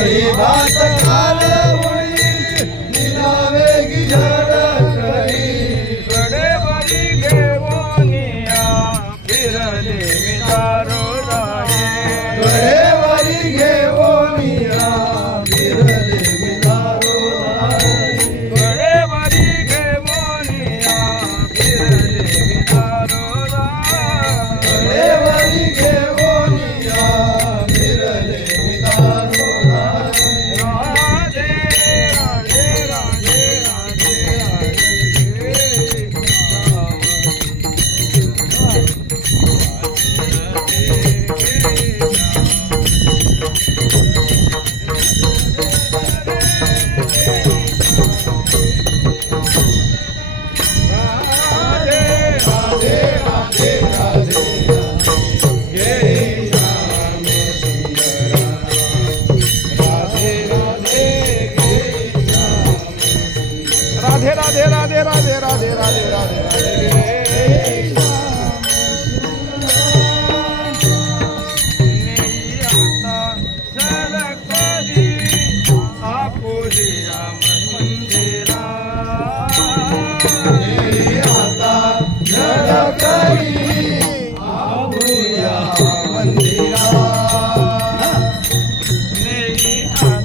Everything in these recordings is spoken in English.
हरी बात Hare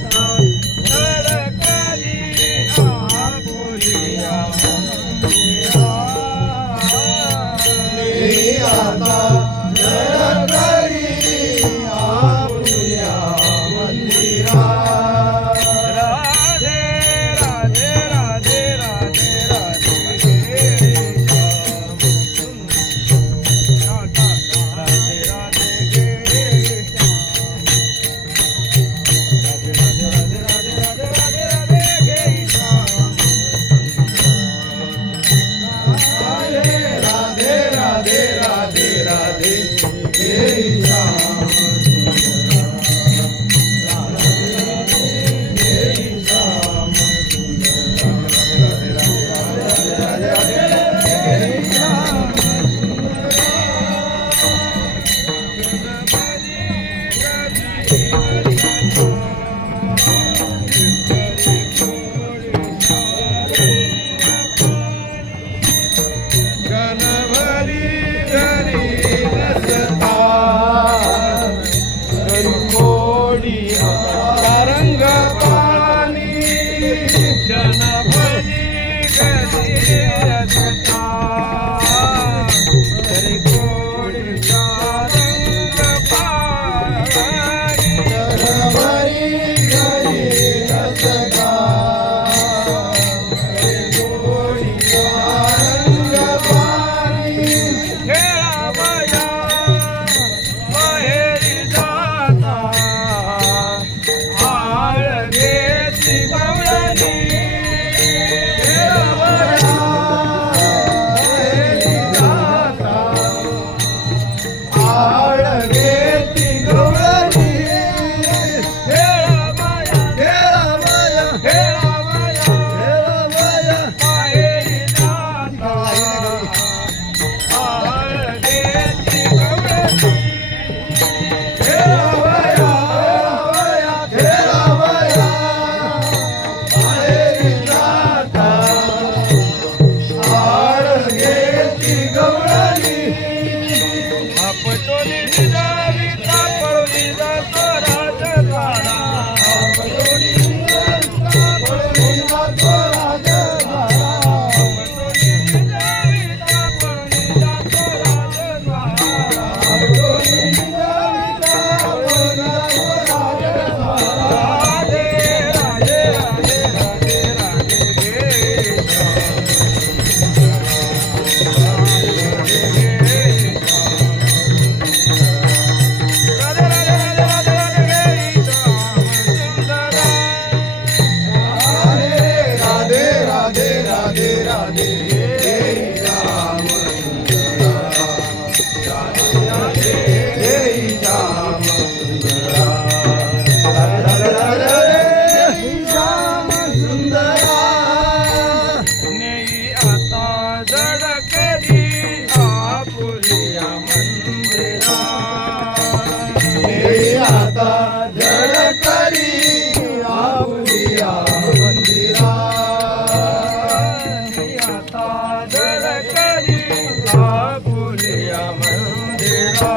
Oh, मंदिरा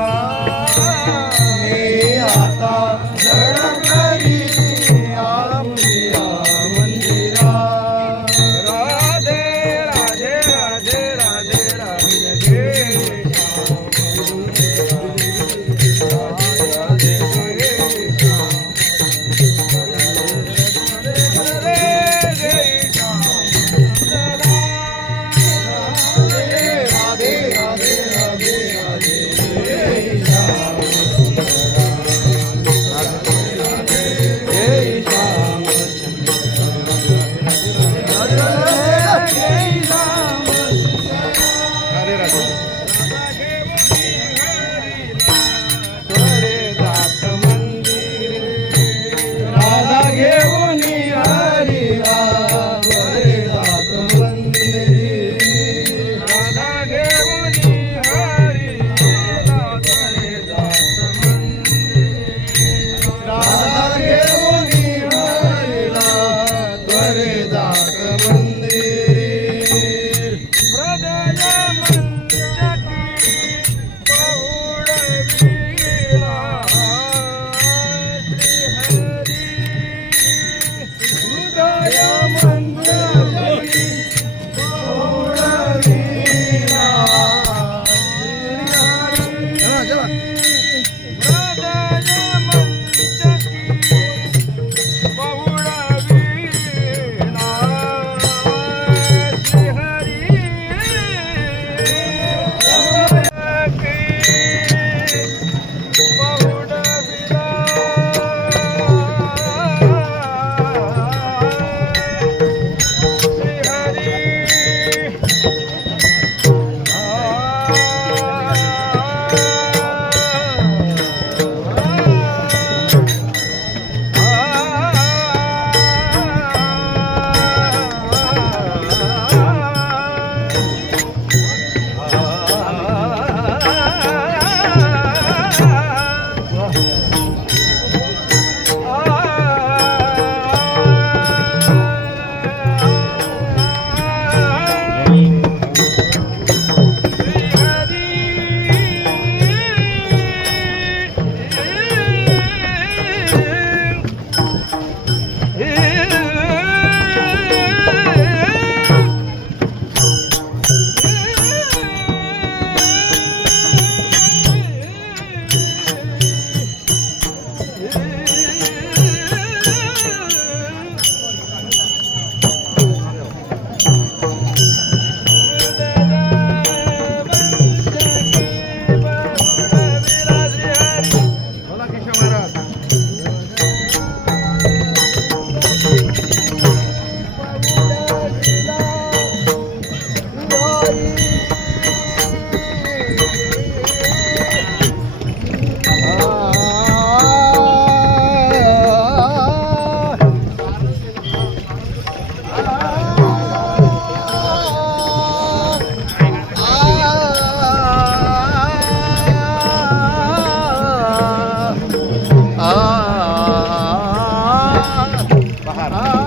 Guadalajara. Ah.